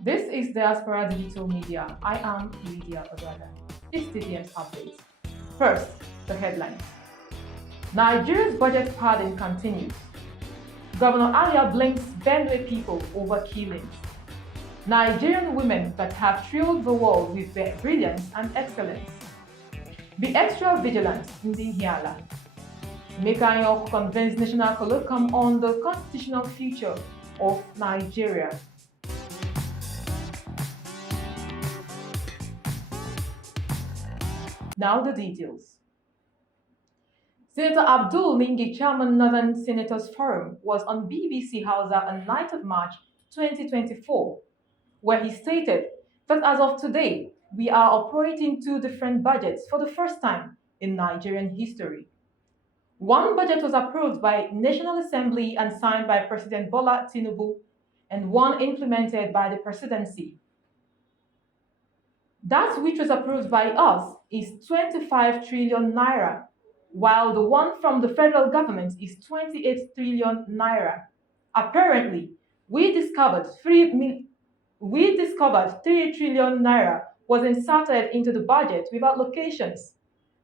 This is Diaspora Digital Media. I am Lydia Obrada. This TDM's update. First, the headlines. Nigeria's budget pardon continues. Governor Alia blinks Benue people over killings. Nigerian women that have thrilled the world with their brilliance and excellence. Be extra vigilant in the Ihiala. Mekanyok convenes national colloquium on the constitutional future of Nigeria. Now the details. Senator Abdul Ningi, Chairman Northern Senators Forum, was on BBCHAUSA on 9th of March 2024, where he stated that as of today, we are operating two different budgets for the first time in Nigerian history. One budget was approved by National Assembly and signed by President Bola Tinubu, and one implemented by the presidency. That which was approved by us is 25 trillion naira, while the one from the federal government is 28 trillion naira. Apparently, we discovered 3 trillion naira was inserted into the budget without locations.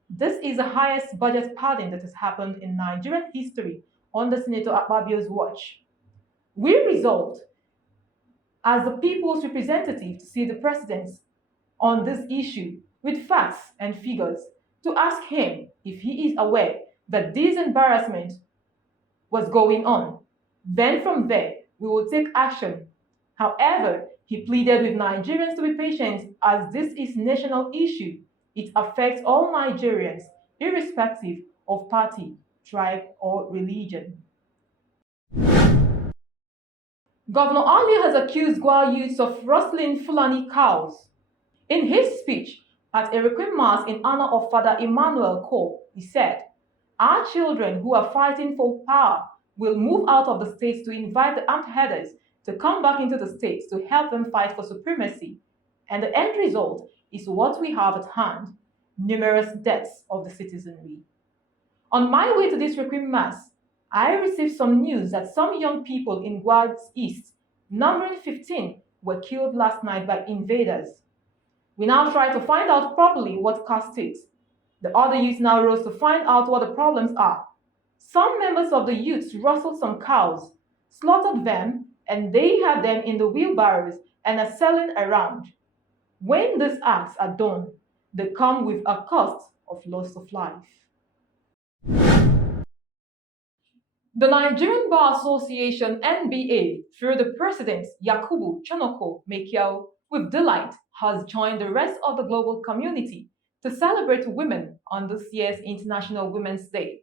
This is the highest budget padding that has happened in Nigerian history under Senator Akpabio's watch. We resolved, as the people's representative, to see the president on this issue with facts and figures, to ask him if he is aware that this embarrassment was going on. Then from there, we will take action. However, he pleaded with Nigerians to be patient as this is a national issue. It affects all Nigerians, irrespective of party, tribe, or religion. Governor Ali has accused Gwer Youths of rustling Fulani Cows. In his speech at a requiem mass in honor of Fr Emmanuel Kor, he said, "Our children who are fighting for power will move out of the states to invite the armed headers to come back into the states to help them fight for supremacy. And the end result is what we have at hand, numerous deaths of the citizenry." On my way to this requiem mass, I received some news that some young people in Gwer East, numbering 15, were killed last night by invaders. We now try to find out properly what caused it. The other youths now rose to find out what the problems are. Some members of the youths rustled some cows, slaughtered them, and they had them in the wheelbarrows and are selling around. When these acts are done, they come with a cost of loss of life. The Nigerian Bar Association (NBA), through the president Yakubu Chonoko Mekiao, with delight has joined the rest of the global community to celebrate women on this year's International Women's Day.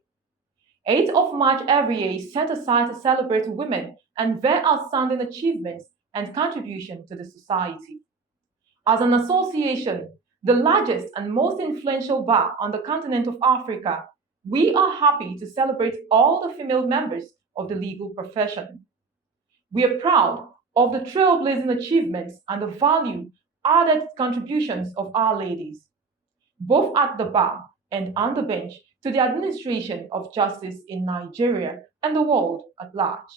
8th of March every year is set aside to celebrate women and their outstanding achievements and contribution to the society. As an association, the largest and most influential bar on the continent of Africa, we are happy to celebrate all the female members of the legal profession. We are proud of the trailblazing achievements and the value-added contributions of our ladies, both at the bar and on the bench, to the administration of justice in Nigeria and the world at large.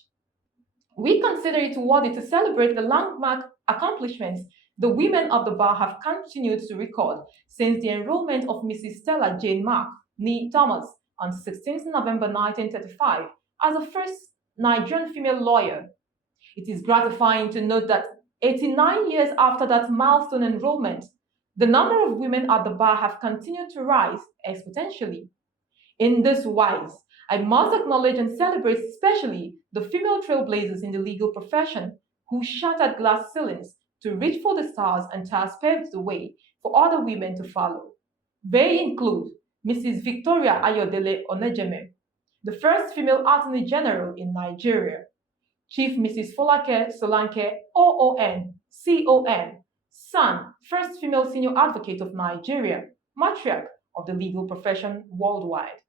We consider it worthy to celebrate the landmark accomplishments the women of the bar have continued to record since the enrollment of Mrs. Stella Jane Mark Nee Thomas on 16 November 1935 as the first Nigerian female lawyer. It is gratifying to note that 89 years after that milestone enrollment, the number of women at the bar have continued to rise exponentially. In this wise, I must acknowledge and celebrate especially the female trailblazers in the legal profession who shattered glass ceilings to reach for the stars and thus paved the way for other women to follow. They include Mrs. Victoria Ayodele Onejeme, the first female Attorney General in Nigeria; Chief Mrs. Folake Solanke OON, CON, San, first female senior advocate of Nigeria, matriarch of the legal profession worldwide;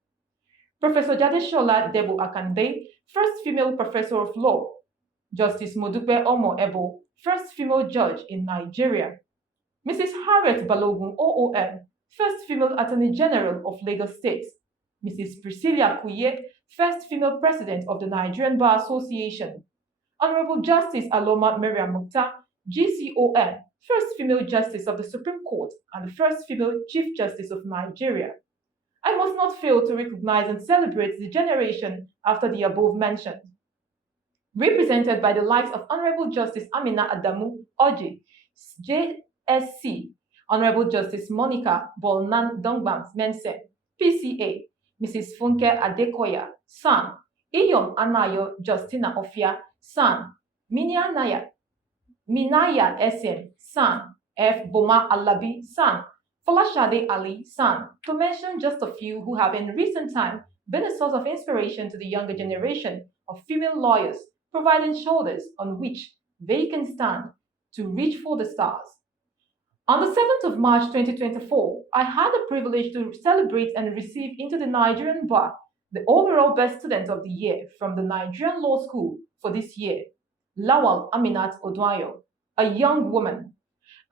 Professor Jadeshola Debo Akande, first female professor of law; Justice Modupe Omo Ebo, first female judge in Nigeria; Mrs. Harriet Balogun OON, first female Attorney General of Lagos State; Mrs. Priscilla Kuye, first female president of the Nigerian Bar Association; Honorable Justice Aloma Mariam Mukhtar, GC GCON, first female justice of the Supreme Court and the first female Chief Justice of Nigeria. I must not fail to recognize and celebrate the generation after the above mentioned, represented by the likes of Honorable Justice Amina Adamu Oji, JSC, Honorable Justice Monica Bolnan Dongbams Mensen, PCA, Mrs. Funke Adekoya, San, Iyom Anayo Justina Ofia, San, Minaya SM, San, F. Boma Alabi, San, Folashade Ali, San, to mention just a few who have in recent time been a source of inspiration to the younger generation of female lawyers, providing shoulders on which they can stand to reach for the stars. On the 7th of March 2024, I had the privilege to celebrate and receive into the Nigerian bar the overall best student of the year from the Nigerian Law School for this year, Lawal Aminat Odwayo, a young woman.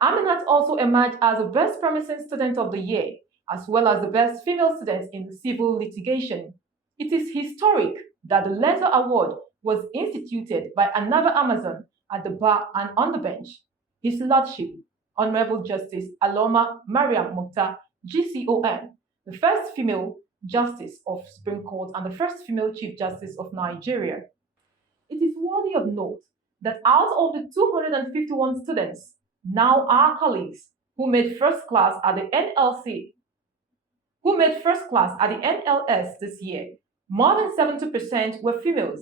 Aminat also emerged as the best promising student of the year, as well as the best female student in civil litigation. It is historic that the latter award was instituted by another Amazon at the bar and on the bench. His Lordship, Honorable Justice Aloma Mariam Mukhtar, GCON, the first female Justice of Supreme Court and the first female Chief Justice of Nigeria. It is worthy of note that out of the 251 students, now our colleagues, who made first class at the NLS this year, more than 70% were females.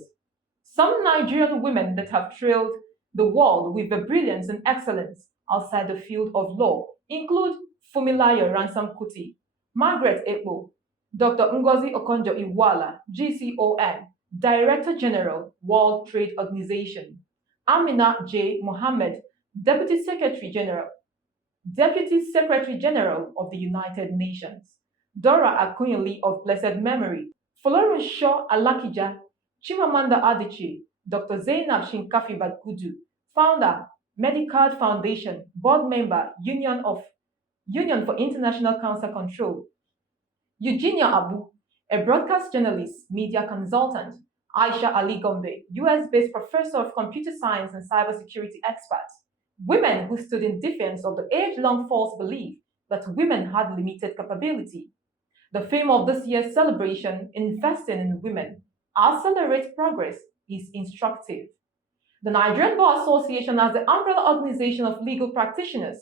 Some Nigerian women that have trailed the world with their brilliance and excellence outside the field of law include Fumilayo Ransom Kuti, Margaret Ekpo, Dr. Ngozi Okonjo-Iweala, GCON, Director General, World Trade Organization, Amina J. Mohammed, Deputy Secretary General of the United Nations, Dora Akunyili of blessed memory, Florence Shaw Alakija, Chimamanda Adichie, Dr. Zainab Shinkafi Badgudu, founder, Medicard Foundation, board member, Union for International Cancer Control, Eugenia Abu, a broadcast journalist, media consultant, Aisha Ali Gombe, US-based professor of computer science and cybersecurity expert, women who stood in defense of the age-long false belief that women had limited capability. The theme of this year's celebration, Investing in Women, Accelerate Progress, is instructive. The Nigerian Bar Association, as the umbrella organization of legal practitioners,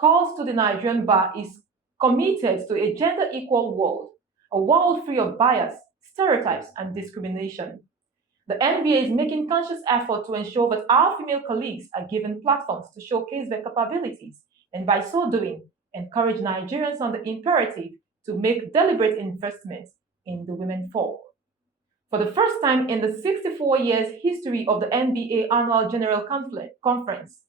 calls to the Nigerian Bar is committed to a gender-equal world, a world free of bias, stereotypes, and discrimination. The NBA is making conscious effort to ensure that our female colleagues are given platforms to showcase their capabilities, and by so doing, encourage Nigerians on the imperative to make deliberate investments in the women folk. For the first time in the 64 years history of the NBA Annual General Conference,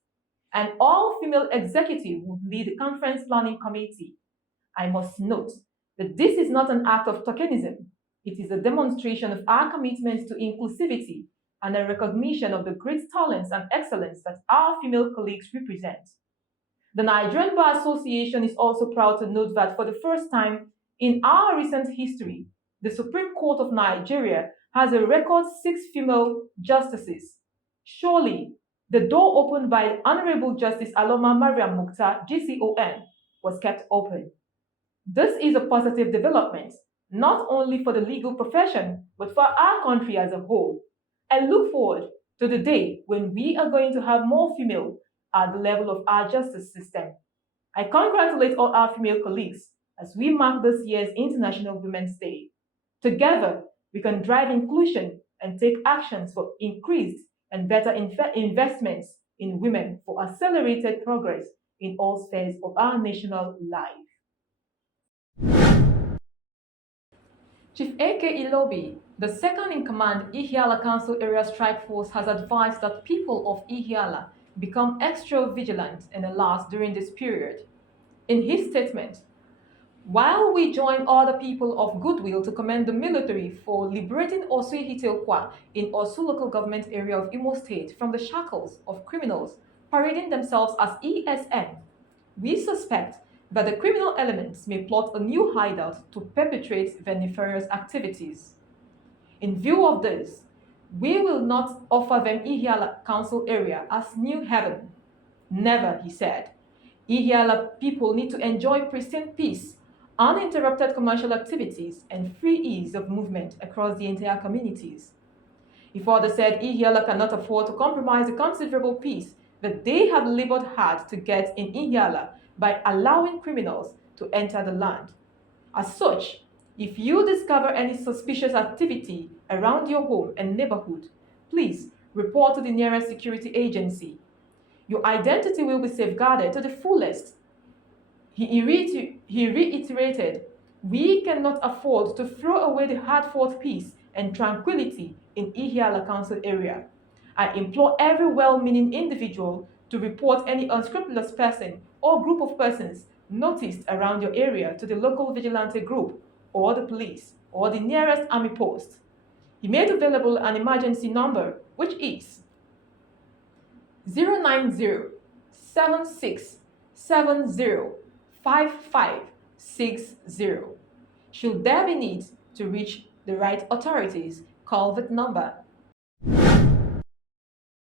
an all-female executive would lead the conference planning committee. I must note that this is not an act of tokenism. It is a demonstration of our commitment to inclusivity and a recognition of the great talents and excellence that our female colleagues represent. The Nigerian Bar Association is also proud to note that for the first time in our recent history, the Supreme Court of Nigeria has a record 6 female justices. Surely, the door opened by Honorable Justice Aloma Mariam Mukhtar, GCON, was kept open. This is a positive development, not only for the legal profession, but for our country as a whole. I look forward to the day when we are going to have more female at the level of our justice system. I congratulate all our female colleagues as we mark this year's International Women's Day. Together, we can drive inclusion and take actions for increased and better investments in women for accelerated progress in all spheres of our national life. Chief A.K Ilobi, the second-in-command Ihiala Council Area Strike Force, has advised that people of Ihiala become extra vigilant and alert during this period. In his statement, while we join other people of goodwill to commend the military for liberating Osu Ihitelkwa in Osu local government area of Imo State from the shackles of criminals parading themselves as ESN, we suspect that the criminal elements may plot a new hideout to perpetrate their nefarious activities. In view of this, we will not offer them Ihiala Council area as new heaven. Never, he said. Ihiala people need to enjoy pristine peace, uninterrupted commercial activities, and free ease of movement across the entire communities. He further said Ihiala cannot afford to compromise the considerable peace that they have labored hard to get in Ihiala by allowing criminals to enter the land. As such, if you discover any suspicious activity around your home and neighborhood, please report to the nearest security agency. Your identity will be safeguarded to the fullest. He reiterated, we cannot afford to throw away the hard-fought peace and tranquility in Ihiala Council area. I implore every well-meaning individual to report any unscrupulous person or group of persons noticed around your area to the local vigilante group or the police or the nearest army post. He made available an emergency number, which is 090-7670-5560. Should there be need to reach the right authorities, call that number.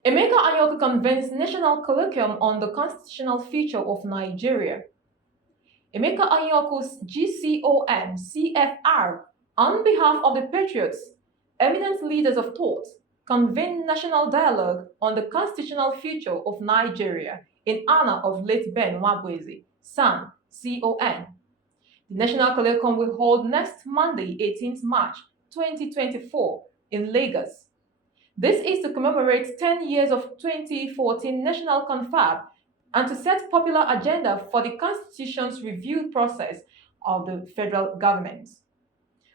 Emeka Anyoku convenes National Colloquium on the Constitutional Future of Nigeria. Emeka Anyoku's GCON CFR, on behalf of the patriots, eminent leaders of thought, convened national dialogue on the constitutional future of Nigeria in honor of late Ben Nwabweze, San, CON. The National Colloquium will hold next Monday, 18th March 2024 in Lagos. This is to commemorate 10 years of 2014 National Confab and to set popular agenda for the Constitution's review process of the federal government.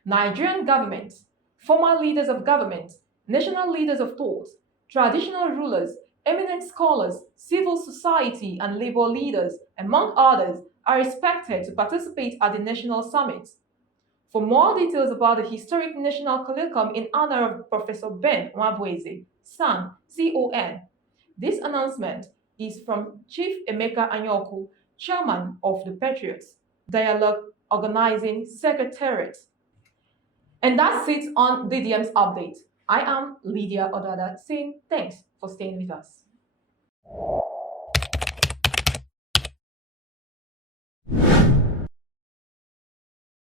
Nigerian government, former leaders of government, national leaders of thought, traditional rulers, eminent scholars, civil society, and labor leaders, among others, are expected to participate at the National Summit. For more details about the historic National Colloquium in honor of Professor Ben Nwabweze, San, CON, this announcement is from Chief Emeka Anyoku, Chairman of the Patriots Dialogue Organizing Secretariat. And that's it on DDM's update. I am Lydia Odada saying thanks for staying with us.